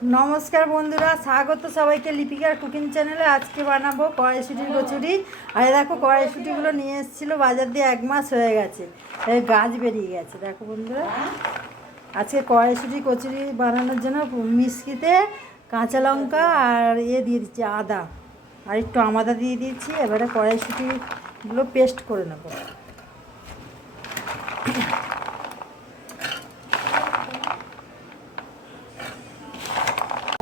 नमस्कार बंधुरा स्वागत सबाइके लिपिकार कुकिंग चैनेले। आज के बनाबो कड़ाईशुटिर कचुरी। और देखो कड़ाईशुटिगुलो निये एसेछिलो बाजार दिये 1 मास हये गेछे, गाछ बेरिये गेछे। देखो बंधुरा आज के कड़ाईशुटिर कचुरी बानानोर जोन्नो मिष्टिते काँचा लंका और ये दिए दिচ্ছি आदा और एकटु आम आदा दिए दिয়েছি। এবারে कड़ाईशुটিগুলো पेस्ट করে নেব।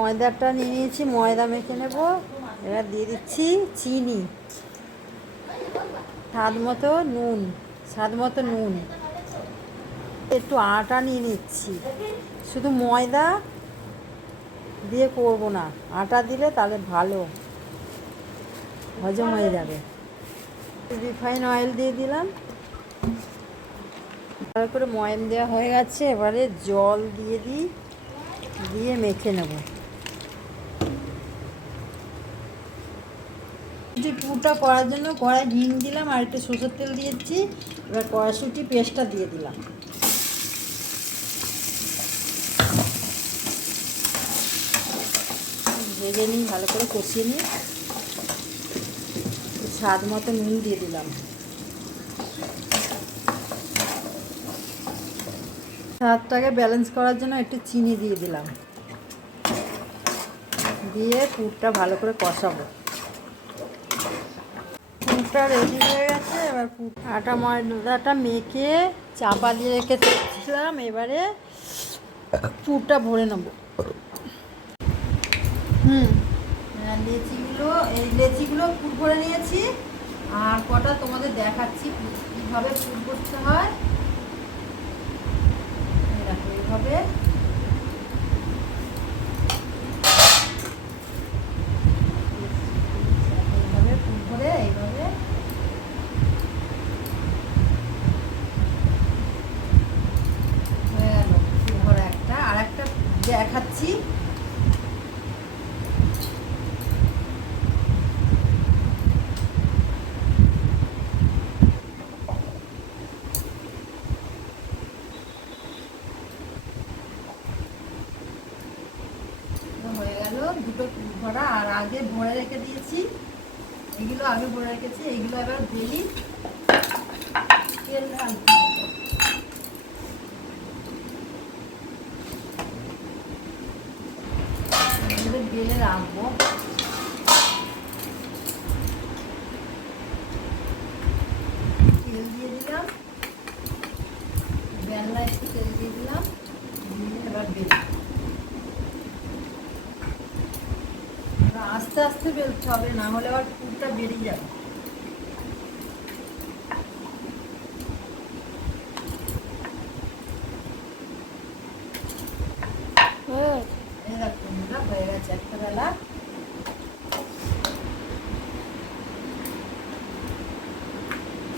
ময়দাটা নিয়ে নিয়েছি, ময়দা মেখে নেব। এবার দিয়ে দিচ্ছি চিনি, স্বাদ মতো নুন, একটু আটা নিয়ে নিচ্ছি। শুধু ময়দা দিয়ে করব না, আটা দিলে তাহলে ভালো হজম হয়ে যাবে। রিফাইন অয়েল দিয়ে দিলাম। তারপরে ময়াম দেওয়া হয়ে গেছে, এবারে জল দিয়ে দিয়ে মেখে নেব। পুরটা করার জন্য কড়াই হিং দিলাম আর একটু সরষের তেল দিয়েছি। এবার কড়াইশুঁটি পেস্টটা দিয়ে দিলাম। ভেজে নিই, ভালো করে কষিয়ে নিই। স্বাদ মতো নুন দিয়ে দিলাম। স্বাদটাকে ব্যালেন্স করার জন্য একটু চিনি দিয়ে দিলাম। দিয়ে পুরটা ভালো করে কষাবো। পুরটা রেডি হয়ে গেছে। এবার আটা ময়দাটা মেখে চাপা দিয়ে রেখেছিলাম। এবারে পুরটা ভরে নেব। লেচিগুলো পুর ভরে নিয়েছি। আর কটা তোমাদের দেখাচ্ছি কীভাবে পুর করতে হয়। এইভাবে পুর ভরে এইভাবে হয়ে গেল পুর ভরা একটা। আর একটা দেখাচ্ছি। হয়ে গেল দুটো ভরা। আর আগে ভরে রেখে দিয়েছি, এগুলো আগে ভরে রেখেছি। এইগুলো এবার বেলি তেল ঢালতে বেলে রাখবো। তেল দিয়ে দিলাম, বেলা একটু তেল দিয়ে দিলাম, দিয়ে এবার বেলি। আস্তে আস্তে বেলতে হবে, না হলে আবার পুরটা বেরিয়ে যাবে। হয়ে গেছে একটা বেলা।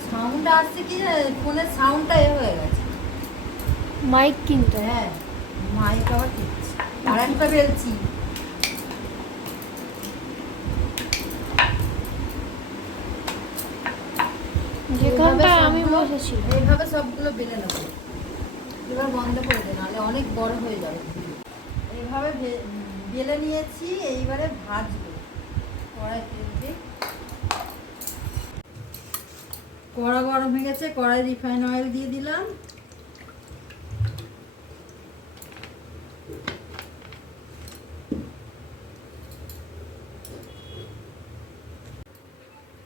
সাউন্ড আসছে কি, ফোনের সাউন্ডটা হয়ে গেছে। মাইক কিন্তু হ্যাঁ, মাইক আবার কিনছি। আর একটা বেলছি। যেখানটা আমি বসেছি এইভাবে সবগুলো বেলে নেব। এবার বন্ধ করে দে, নাহলে অনেক বড় হয়ে যাবে। এইভাবে বেলে নিয়েছি। এইবারে ভাজবো। কড়াই তেল দিয়ে, কড়া গরম হয়ে গেছে, কড়াই রিফাইন অয়েল দিয়ে দিলাম।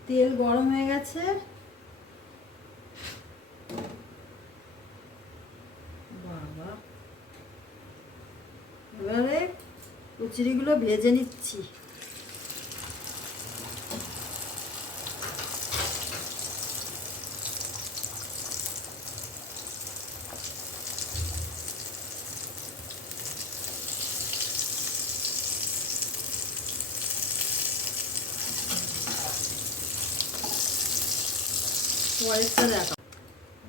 তেল গরম হয়ে গেছে। এবারে কচুরিগুলো ভেজে নিচ্ছি।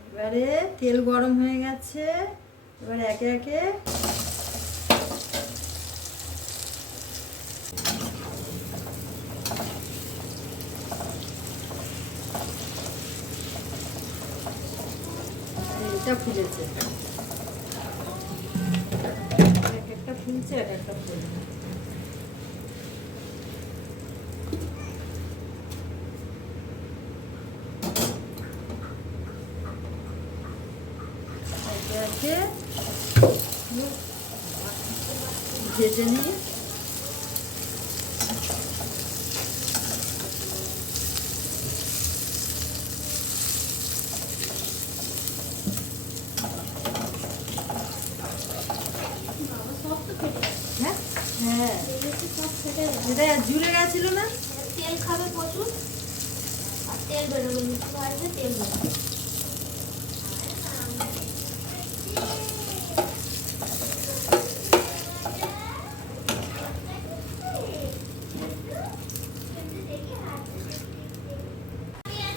এবারে তেল গরম হয়ে গেছে। এবারে একে একে এটা ফুলেছে। এক একটা ফুল ফুলছে, এটা একটা ফুলবে। একে একে ভেজে নিই। হ্যাঁ হ্যাঁ, এটা ঝুলে গেছিল না? তেল খাবে প্রচুর, আর তেল বেরোবে, মিষ্টি ভাজবে তেল বেরোবে।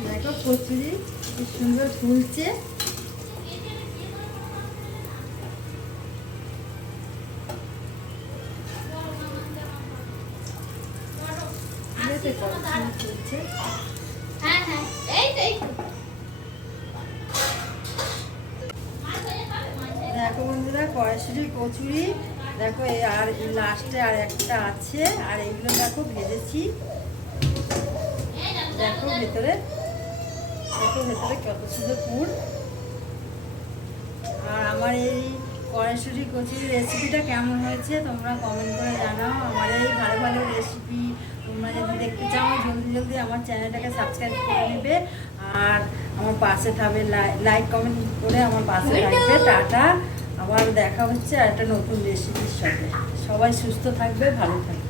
দেখো কচুরি কি সুন্দর ফুলছে। দেখতে কত সুন্দর ফুলছে। হ্যাঁ হ্যাঁ, এই তো এই তো। দেখো বন্ধুরা কড়াইশুঁটি কচুরি, দেখো এই আর লাস্টে আর একটা আছে, আর এগুলো দেখো ভেজেছি। দেখো ভেতরে, দেখো ভেতরে কত সুন্দর পুর। আর আমার এই কড়াইশুঁটি কচুরি রেসিপিটা কেমন হয়েছে তোমরা কমেন্ট করে জানাও। আমার এই ভালো ভালো রেসিপি তোমরা যদি দেখতে চাও জলদি জলদি আমার চ্যানেলটাকে সাবস্ক্রাইব করে নেবে, আর আমার পাশে থাকবে, লাইক কমেন্ট করে আমার পাশে থাকবে। টাটা, আবার দেখা হচ্ছে আর একটা নতুন রেসিপির সাথে। সবাই সুস্থ থাকবে, ভালো থাকবে।